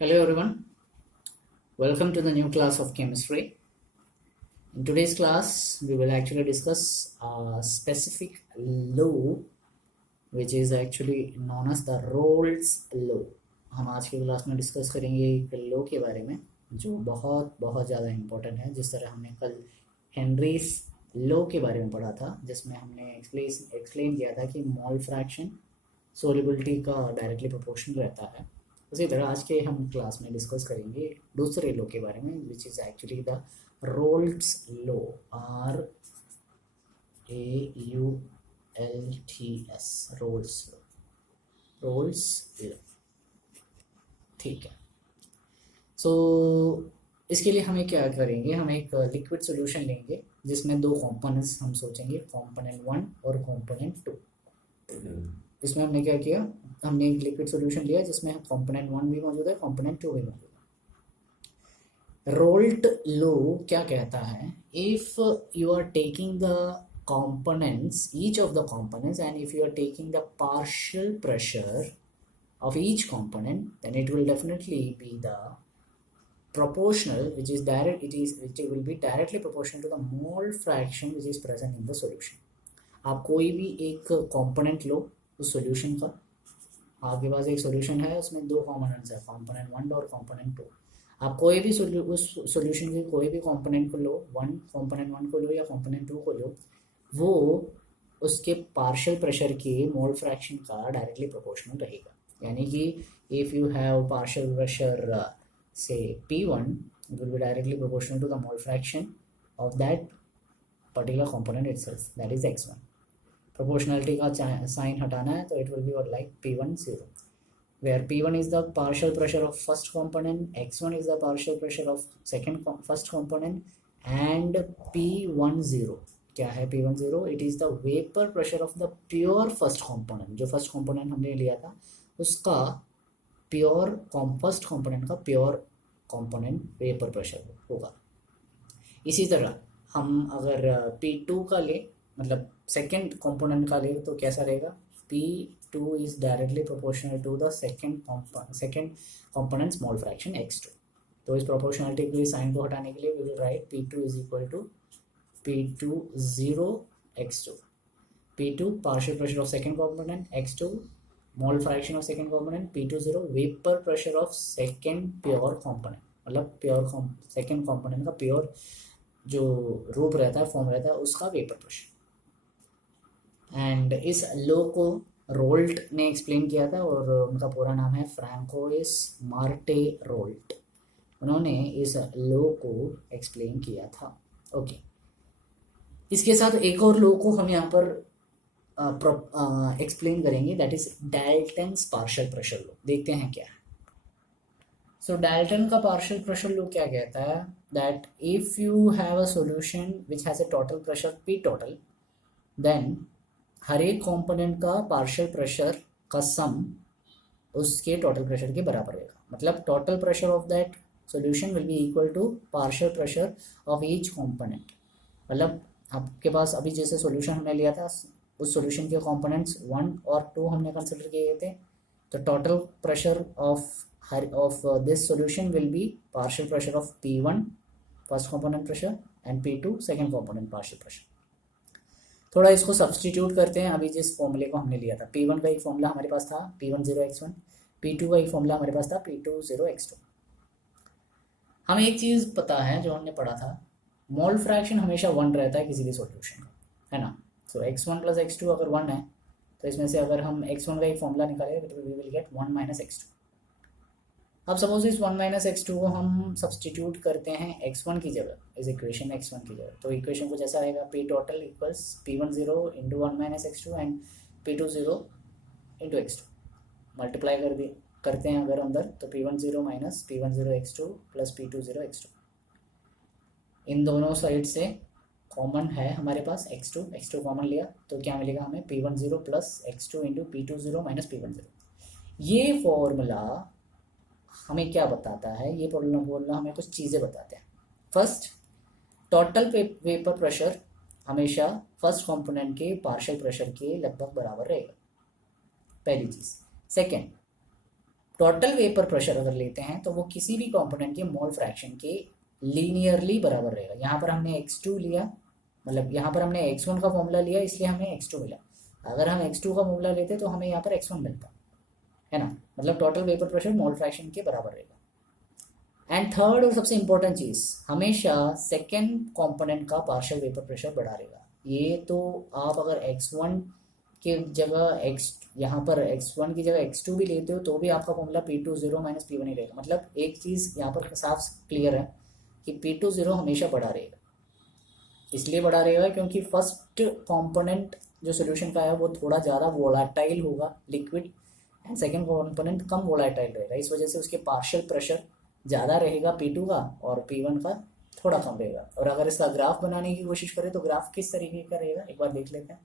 Hello everyone, welcome to the new class of chemistry. In today's class, we will actually discuss a specific law which is actually known as the Rolle's law. हम आज की class में discuss करेंगे एक law के बारे में जो बहुत बहुत ज़्यादा इम्पोर्टेंट है। जिस तरह हमने कल हेनरीज लॉ के बारे में पढ़ा था जिसमें हमने एक्सप्लेन किया था कि मोल फ्रैक्शन सोलिबिलिटी का डायरेक्टली प्रोपोर्शनल रहता है। उसी तरह आज के हम क्लास में डिस्कस करेंगे दूसरे लॉ के बारे में which is actually the roles law RAULTS roles law. ठीक है, सो इसके लिए हमें क्या करेंगे, हम एक लिक्विड सॉल्यूशन लेंगे जिसमें दो कंपोनेंट्स हम सोचेंगे, कंपोनेंट 1 और कंपोनेंट 2। इसमें हमने क्या किया, हमने एक लिक्विड सॉल्यूशन लिया जिसमें कंपोनेंट 1 भी मौजूद है, कंपोनेंट 2 भी मौजूद है। रोल्ट लॉ क्या कहता है, if you are taking the components, each of the components, and if you are taking the partial pressure of each component, then it will definitely be the proportional, which will be directly proportional to the mole fraction which is present in the solution. आप कोई भी एक component लो उस solution का, आपके पास एक solution है उसमें दो components है, component 1 और component 2। आप कोई भी उस solution के कोई भी component को लो, component 1 को लो या component 2 को लो, वो उसके पार्शियल प्रेशर के मोल फ्रैक्शन का डायरेक्टली प्रोपोर्शनल रहेगा। यानी कि if you have partial pressure से P1, it will be directly proportional to the mole fraction of that particular component itself, that is x1। Proportionality का साइन हटाना है तो it will be like P1 0, where P1 is the partial pressure of first component, x1 is the partial pressure of first component, and P10 क्या है। P10 it is the vapour pressure of the pure first component. जो first component हमने लिया था उसका first component का pure component vapour pressure होगा। इसी तरह हम अगर P2 का ले, मतलब सेकंड कंपोनेंट का ले, तो कैसा रहेगा, P2 is directly proportional to the second components mole fraction x2। तो इस प्रोपोर्शनलिटी के साइन को हटाने के लिए we will write P2 is equal to P20 x2। P2 partial pressure of second component, x2 mole fraction of second component, P20 vapor pressure of second pure component, मतलब pure second component का pure जो रूप रहता है, form रहता है, उसका vapour pressure. And इस लॉ को रोल्ट ने एक्सप्लेन किया था और उनका पूरा नाम है फ्रैंकोइस मार्टे रोल्ट। उन्होंने इस लॉ को एक्सप्लेन किया था। ओके, इसके साथ एक और लॉ को हम यहाँ पर एक्सप्लेन करेंगे, that is Dalton's partial pressure law. देखते हैं क्या है। सो डाल्टन का पार्शियल प्रेशर लॉ क्या कहता है, that if you have a solution which has a total pressure P total, then हर एक कंपोनेंट का पार्शियल प्रेशर का सम उसके टोटल प्रेशर के बराबर रहेगा। मतलब total pressure of that solution will be equal to partial pressure of each component. मतलब आपके पास अभी जैसे सॉल्यूशन हमने लिया था, उस सॉल्यूशन के कंपोनेंट्स 1 और 2 हमने कंसिडर किए थे, तो total pressure of this solution will B partial pressure of P1 first component pressure and P2 second component partial pressure. थोड़ा इसको सब्सटीट्यूट करते हैं। अभी जिस फॉर्मूले को हमने लिया था, P1 का एक फॉर्मूला हमारे पास था P10 x1, P2 का एक फॉर्मूला हमारे पास था P20 x2। हमें एक चीज़ पता है जो हमने पढ़ा था, मोल फ्रैक्शन हमेशा 1 रहता है किसी भी सॉल्यूशन का, है ना। सो x1 प्लस x2 अगर 1 है तो इसमें से अगर हम x1 का एक फॉर्मूला निकालेंगे तो we will get 1 minus x2। अब सपोज इस 1 माइनस x2 को हम सब्सटीट्यूट करते हैं x1 की जगह, इस इक्वेशन में x1 की जगह, तो इक्वेशन कुछ ऐसा रहेगा, P total equals P10 into 1 minus x2 and P20 into x2। Multiply करते हैं अगर अंदर, तो P10 minus P10 x2 plus P20 x2। इन दोनों साइड से कॉमन है हमारे पास x2 कॉमन लिया तो क्या मिलेगा हमें, P10 plus x2 into P20 minus P10। ये फॉर्मूला हमें क्या बताता है, ये फॉर्मूला हमें कुछ चीज़ें बताते हैं। फर्स्ट, टोटल वेपर प्रेशर हमेशा फर्स्ट कंपोनेंट के पार्शियल प्रेशर के लगभग बराबर रहेगा, पहली चीज़। सेकेंड, टोटल वेपर प्रेशर अगर लेते हैं तो वो किसी भी कंपोनेंट के मोल फ्रैक्शन के लीनियरली बराबर रहेगा। यहाँ पर हमने x2 लिया, मतलब यहाँ पर हमने x1 का फॉर्मूला लिया इसलिए हमें x2 मिला। अगर हम x2 का फॉर्मूला लेते तो हमें यहाँ पर x1 मिलता, है ना। मतलब total vapour pressure mole fraction के बराबर रहेगा। एंड थर्ड और सबसे इंपॉर्टेंट चीज़, हमेशा सेकेंड कंपोनेंट का पार्शियल वेपर प्रेशर बढ़ा रहेगा। ये तो आप अगर x1 की जगह यहाँ पर x1 की जगह x2 भी लेते हो तो भी आपका फॉर्मूला P20 माइनस P1 ही रहेगा। मतलब एक चीज़ यहाँ पर साफ क्लियर है कि P20 हमेशा बढ़ा रहेगा। इसलिए बढ़ा रहेगा क्योंकि फर्स्ट कंपोनेंट जो सोल्यूशन का है वो थोड़ा ज़्यादा वोलाटाइल होगा, liquid, and second component come volatile रहेगा। इस वजह से उसके पार्शियल प्रेशर ज़्यादा रहेगा P2 का और P1 का थोड़ा कम रहेगा। और अगर इसका ग्राफ बनाने की कोशिश करें तो ग्राफ किस तरीके का रहेगा एक बार देख लेते हैं।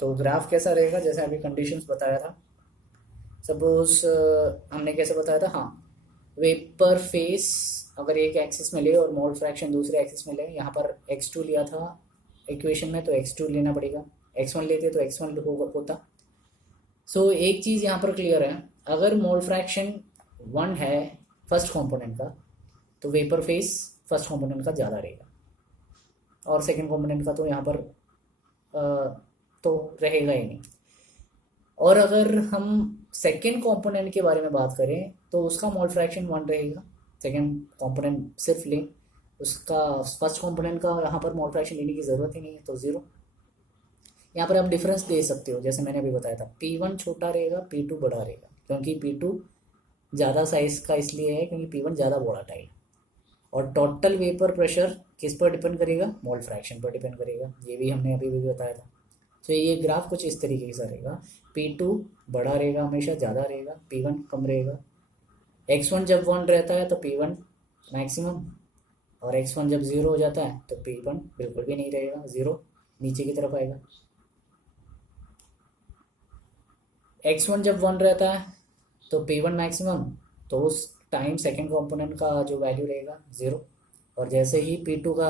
तो ग्राफ कैसा रहेगा, जैसे अभी कंडीशंस बताया था, सपोज हमने कैसे बताया था, हाँ, वेपर फेस अगर एक एक्सिस में ले और मोल फ्रैक्शन दूसरे एक्सिस में ले, यहाँ पर x2 लिया था इक्वेशन में तो x2 लेना पड़ेगा, x1 लेते तो x1 होता। सो एक चीज़ यहाँ पर क्लियर है, अगर मोल फ्रैक्शन 1 है फर्स्ट कंपोनेंट का तो वेपर फेस फर्स्ट कंपोनेंट का ज़्यादा रहेगा और सेकंड कंपोनेंट का तो यहाँ पर तो रहेगा ही नहीं। और अगर हम सेकेंड कंपोनेंट के बारे में बात करें तो उसका मोल फ्रैक्शन 1 रहेगा, सेकेंड कंपोनेंट सिर्फ लें, उसका फर्स्ट कंपोनेंट का यहाँ पर मोल फ्रैक्शन लेने की ज़रूरत ही नहीं है तो 0। यहाँ पर आप डिफरेंस दे सकते हो, जैसे मैंने अभी बताया था P1 छोटा रहेगा P2 बड़ा रहेगा, क्योंकि P2 ज़्यादा साइज का इसलिए है क्योंकि P1 ज़्यादा वोलाटाइल। और टोटल वेपर प्रेशर किस पर डिपेंड करेगा, मोल फ्रैक्शन पर डिपेंड करेगा, ये भी हमने अभी भी बताया था। तो ये ग्राफ कुछ इस तरीके से रहेगा, P2 बड़ा रहेगा हमेशा, ज़्यादा रहेगा, P1 कम रहेगा। x1 जब 1 रहता है तो P1 मैक्सिमम, और x1 जब 0 हो जाता है तो P1 बिल्कुल भी नहीं रहेगा, 0 नीचे की तरफ आएगा। x1 जब 1 रहता है तो P1 मैक्सिमम, तो उस टाइम सेकेंड कंपोनेंट का जो वैल्यू रहेगा 0। और जैसे ही P2 का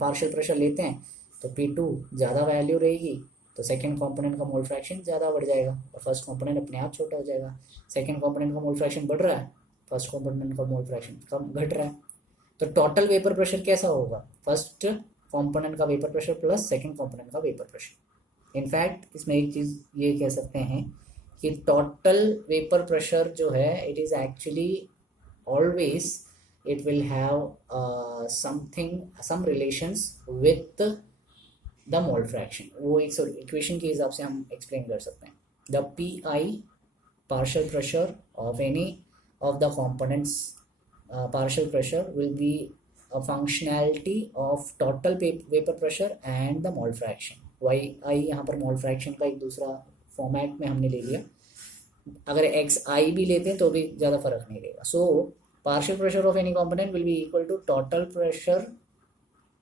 पार्शियल प्रेशर लेते हैं तो P2 ज़्यादा वैल्यू रहेगी तो सेकेंड कंपोनेंट का मोल फ्रैक्शन ज़्यादा बढ़ जाएगा और फर्स्ट कंपोनेंट अपने आप छोटा हो जाएगा। सेकेंड कंपोनेंट का मोल फ्रैक्शन बढ़ रहा है, फर्स्ट कंपोनेंट का मोल फ्रैक्शन कम घट रहा है, तो टोटल वेपर प्रेशर कैसा होगा, फर्स्ट कंपोनेंट का vapour pressure plus second component का वेपर प्रेशर। इनफैक्ट इसमें एक चीज़ ये कह सकते हैं कि टोटल वेपर प्रेशर जो है it is actually always it will have some relations with the mole fraction। वो एक इक्वेशन के हिसाब से हम एक्सप्लेन कर सकते हैं। The PI partial pressure of any of the components partial pressure will be a functionality of total vapor pressure and the mole fraction। YI यहाँ पर mole fraction का एक दूसरा फॉर्मेट में हमने ले लिया, अगर XI भी लेते हैं तो भी ज़्यादा फर्क नहीं रहेगा। सो partial pressure of any component will be equal to total pressure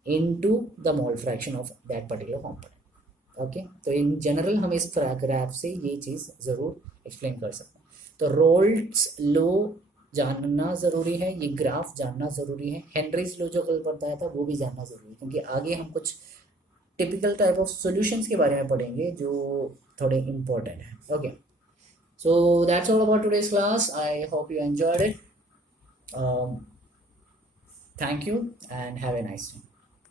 into the mole fraction of that particular component। Okay, तो इन जनरल हम इस ग्राफ से ये चीज़ ज़रूर एक्सप्लेन कर सकते हैं। तो रोल्स लॉ जानना ज़रूरी है, ये ग्राफ जानना ज़रूरी है, हेनरीज लॉ जो कल बताया था वो भी जानना ज़रूरी है, क्योंकि आगे हम कुछ टिपिकल टाइप ऑफ सॉल्यूशंस के बारे में पढ़ेंगे जो थोड़े इम्पोर्टेंट हैं। Okay, so that's all about today's class. I hope you enjoyed it. Thank you and have a nice day.